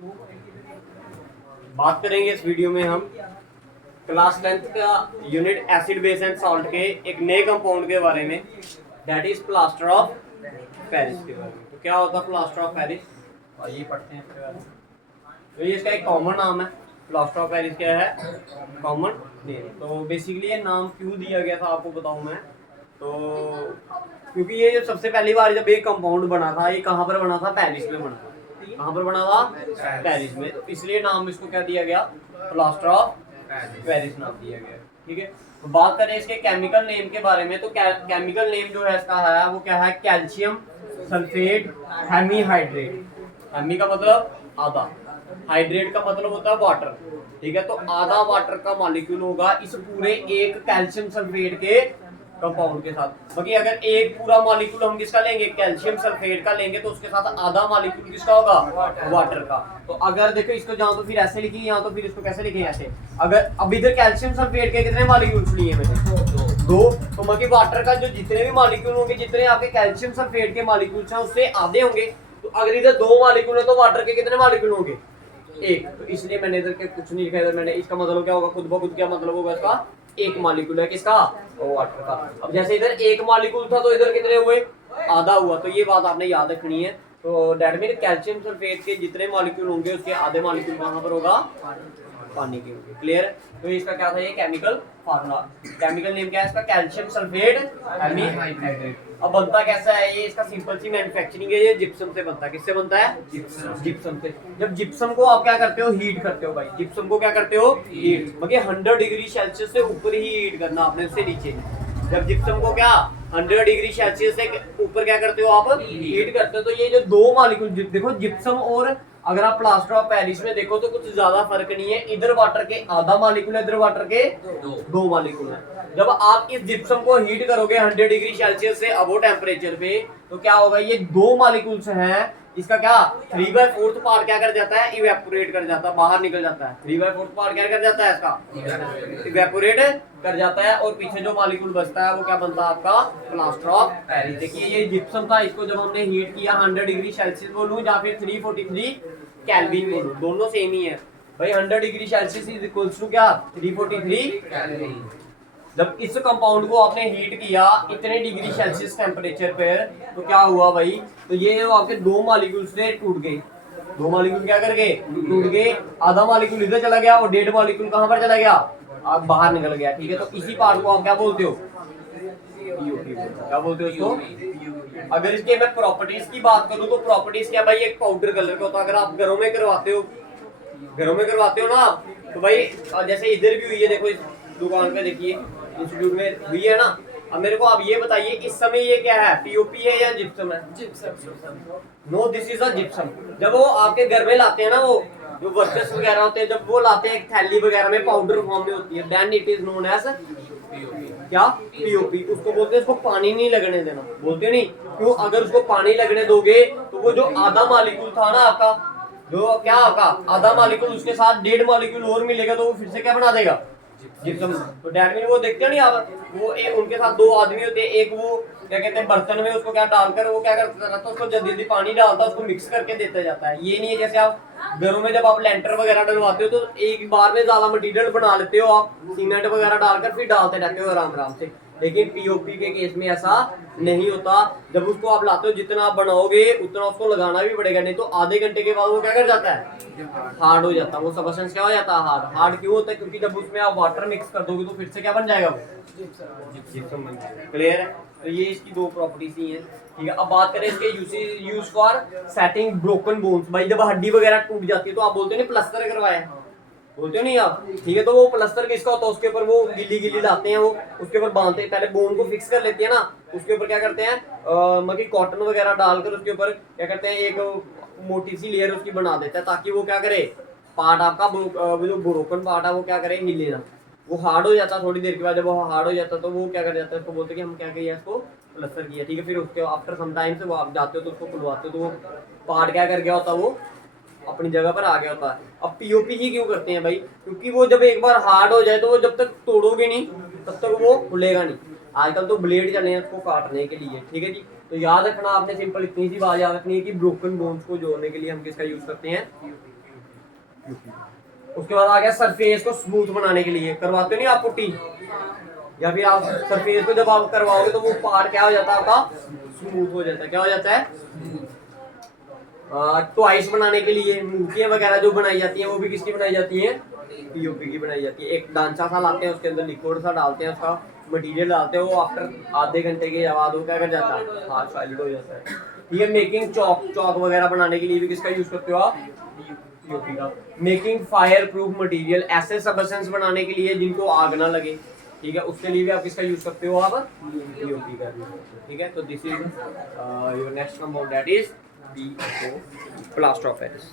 बात करेंगे इस वीडियो में हम क्लास 10th का unit acid base and salt के एक नए कंपाउंड के बारे में, that is plaster of Paris के बारे में। तो क्या होता है प्लास्टर ऑफ पेरिस, आइए पढ़ते हैं इसके बारे में। तो ये इसका एक कॉमन नाम है। प्लास्टर ऑफ पेरिस क्या है? Common name. तो बेसिकली ये नाम क्यों दिया गया था आपको बताऊं मैं। तो क्योंकि ये सबसे पहली बार जब एक कंपाउंड बना था, ये कहाँ पर बना था? पेरिस में बना था। कहाँ पर बना था? पेरिस में। तो इसलिए नाम इसको क्या दिया गया? प्लास्टर ऑफ पेरिस नाम दिया गया। ठीक है। तो बात करें इसके केमिकल नेम के बारे में, तो केमिकल नेम जो है इसका है वो क्या है? Calcium sulphate hemihydrate. हेमी का मतलब आधा, हाइड्रेट का मतलब होता है वाटर। ठीक है। तो आधा वाटर का मॉलिक्यूल होगा इस पूरे एक कैल्शियम सल्फेट के कंपाउंड के साथ। बाकी अगर एक पूरा मॉलिक्यूल हम किसका लेंगे? कैल्शियम सल्फेट का लेंगे, तो उसके साथ आधा मॉलिक्यूल किसका होगा? वाटर का। तो अगर देखो इसको जहाँ तो फिर ऐसे लिखिए, यहाँ तो फिर इसको कैसे लिखेंगे? ऐसे। अगर अब इधर कैल्शियम सल्फेट के कितने मॉलिक्यूल्स लिए मैंने? दो। तो बाकी वाटर का जो जितने भी मॉलिक्यूल होंगे, जितने आपके कैल्शियम सल्फेट के मॉलिक्यूल्स हैं उससे आधे होंगे। तो अगर इधर दो मॉलिक्यूल है तो वाटर के कितने मॉलिक्यूल होंगे? एक। तो इसलिए मैंने इधर के कुछ नहीं लिखा, इधर मैंने इसका मतलब क्या होगा? खुद ब खुद क्या मतलब होगा इसका? एक मॉलिक्यूल है किसका? वाटर का। अब जैसे इधर एक मॉलिक्यूल था तो इधर कितने हुए? आधा हुआ। तो ये बात आपने याद रखनी है। तो दैट मीन कैल्शियम सल्फेट के जितने मॉलिक्यूल होंगे उसके आधे मॉलिक्यूल कहां पर होगा? पानी के होंगे। क्लियर? तो इसका क्या था? ये केमिकल फार्मूला, केमिकल नेम क्या है इसका? Calcium sulphate hemihydrate. अब बनता कैसा है ये? इसका सिंपल सी मैन्युफैक्चरिंग है। ये जिप्सम से बनता है। किससे बनता है? जिप्सम से। जब जिप्सम को आप क्या करते हो? हीट करते हो भाई। जिप्सम को क्या करते हो? हीट। मतलब 100 डिग्री सेल्सियस से ऊपर ही हीट करना आपने, उससे नीचे। जब जिप्सम को क्या 100 डिग्री सेल्सियस से ऊपर क्या करते हो आप? हीट करते हो। तो ये जो दो मॉलिक्यूल देखो, जिप्सम और अगर आप प्लास्टर ऑफ पेरिस में देखो तो कुछ ज्यादा फर्क नहीं है। इधर वाटर के आधा मॉलिक्यूल है, इधर वाटर के दो मॉलिक्यूल है। जब आप इस जिप्सम को हीट करोगे 100 डिग्री सेल्सियस से अबो टेम्परेचर पे, तो क्या होगा? ये दो मॉलिक्यूल्स हैं, इसका क्या 3/4 पार्ट क्या कर जाता है? इवेपोरेट कर जाता है, बाहर निकल जाता है। 3/4 पार्ट क्या कर जाता है इसका? इवेपोरेट कर जाता है। और पीछे जो मॉलिक्यूल बचता है वो क्या बनता है आपका? Plaster of Paris. देखिए ये जिप्सम था, इसको जब हमने हीट किया 100 डिग्री सेल्सियस बोलूं या फिर 343 केल्विन बोलूं, दोनों सेम ही है भाई। 100 degree celsius is equals to क्या? 343 केल्विन। जब इस कंपाउंड को आपने हीट किया इतने डिग्री सेल्सियस टेम्परेचर पर, तो क्या हुआ भाई? तो ये आपके दो मॉलिक्यूल से टूट गए। दो मॉलिक्यूल क्या कर गए? टूट गए। आधा मॉलिक्यूल इधर चला गया और डेढ़ मॉलिक्यूल कहां पर चला गया? आप बाहर निकल गया। ठीक है। तो इसी पार्ट को आप क्या बोलते हो? पीओपी। क्या बोलते हो इसको? अगर इसके मैं प्रॉपर्टीज की बात करूं तो प्रॉपर्टीज क्या भाई? एक पाउडर कलर का होता है। अगर आप घरों में करवाते हो ना आप, तो भाई जैसे इधर भी हुई है, देखो इस दुकान पे देखिए, इंस्टीट्यूट में हुई है ना। अब मेरे को आप ये बताइए इस समय ये क्या है? पीओपी है या जिप्सम है? No, this is a gypsum. जब वो आपके घर में लाते हैं ना, वो जो वर्कर्स वगैरह होते हैं, जब वो लाते हैं एक थैली वगैरह में, पाउडर फॉर्म में होती है, then it is known as क्या? पीओपी। उसको बोलते हैं, उसको पानी नहीं लगने देना। बोलते नहीं क्यों? अगर उसको पानी लगने दोगे तो वो जो आधा मॉलिक्यूल था ना आपका, जो क्या आपका आधा मॉलिक्यूल, उसके साथ डेढ़ मॉलिक्यूल और मिलेगा तो वो फिर से क्या बना देगा? जिप्सम। तो डैट मीन वो देखते हैं नहीं आप, वो उनके साथ दो आदमी होते हैं, एक वो क्या कहते हैं बर्तन में उसको क्या डालकर वो क्या करता रहता है? उसको जल्दी जल्दी पानी डालता है, उसको मिक्स करके देता जाता है। ये नहीं है जैसे आप घरों में जब आप लेंटर वगैरह डलवाते हो तो एक बार में ज्यादा मटेरियल बना लेते हो आप, सीमेंट वगैरह डालकर फिर डालते रहते हो आराम आराम से। लेकिन पीओपी के केस में ऐसा नहीं होता। जब उसको आप लाते हो, जितना आप बनाओगे उतना उसको लगाना भी पड़ेगा, नहीं तो आधे घंटे के बाद वो क्या कर जाता है? हार्ड हो जाता है। वो सबस्टेंस क्या हो जाता है? हार्ड। हार्ड क्यों होता है? क्योंकि जब उसमें आप वाटर मिक्स कर दोगे तो फिर से क्या बन जाएगा? वो जिप्सम बन जाएगा। क्लियर है? तो ये इसकी दो प्रॉपर्टीज ही हैं। ठीक है। अब बात करें इसके use for setting broken bones. भाई जब हड्डी वगैरह टूट जाती है तो आप बोलते हो नहीं प्लास्टर करवाया, बोलते हो नहीं आप? ठीक है। तो वो प्लास्टर किसका होता है? उसके ऊपर वो गिल्ली गिल्ली लाते हैं, वो उसके ऊपर बांधते हैं, पहले बोन को फिक्स कर लेते हैं ना, उसके ऊपर क्या करते हैं? मतलब कॉटन वगैरह डालकर उसके ऊपर क्या करते हैं? एक मोटी सी लेयर उसकी बना देते हैं, ताकि वो क्या करे? पार्ट आपका जो ब्रोकन पार्ट है वो क्या करे? हिले ना। वो हार्ड हो जाता है थोड़ी देर के बाद। जब वो हार्ड हो जाता है तो वो क्या कर जाता है? उसको बोलते हैं कि हम क्या किया, इसको प्लास्टर किया। ठीक है। फिर उसके आफ्टर सम टाइम से वो आप जाते हो तो उसको खुलवाते हो, तो वो पार्ट क्या कर गया होता है? वो अपनी जगह पर आ गया होता है। अब पीओपी ही क्यों करते हैं भाई? क्योंकि वो जब एक बार हार्ड हो जाए तो वो जब तक तोड़ोगे नहीं तब तक वो खुलेगा नहीं। आजकल तो ब्लेड चले हैं उसको काटने के लिए। ठीक है जी। तो याद रखना आपने, सिंपल इतनी सी बात याद रखनी है कि ब्रोकन बोन्स को जोड़ने के लिए हम किसका यूज करते हैं? उसके बाद आ गया सरफेस को स्मूथ बनाने के लिए, करवाते नहीं आप पुट्टी, या फिर आप सरफेस को जब आप करवाओगे तो वो पार्ट क्या हो जाता है आपका, स्मूथ हो जाता है। क्या हो जाता है? टॉयस बनाने के लिए मूर्तियां वगैरह जो बनाई जाती हैं वो भी किसकी बनाई जाती हैं, पीओपी की बनाई जाती है। एक ढांचा सा लाते हैं, उसके अंदर लिक्विड सा डालते हैं, उसका मटेरियल डालते हैं, वो आफ्टर आधे घंटे के बाद वो क्या कर जाता है, हाँ सॉलिड हो जाता है। ठीक है, मेकिंग चौक वगैरह बनाने के लिए भी किसका यूज करते हो आप, पीओपी का। मेकिंग फायर प्रूफ मटीरियल, ऐसे सबस्टेंस बनाने के लिए जिनको आग ना लगे, ठीक है, उसके लिए भी आप किसका यूज करते हो, आप पीओपी का यूज करते हो। ठीक है, तो this is your next compound that is PO, plaster of Paris.